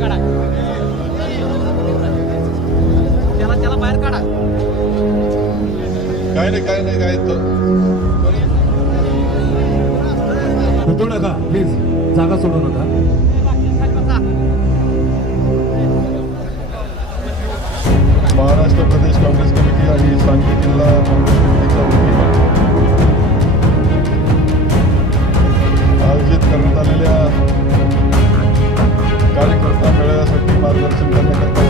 काढा. त्याला त्याला बाहेर काढा. काय नाही काय नाही काय होतो नका प्लीज जागा सोडू नका. महाराष्ट्र प्रदेश काँग्रेस कमिटी आणि सांगली जिल्हा आयोजित करण्यात आलेल्या कार्यक्रम temblando.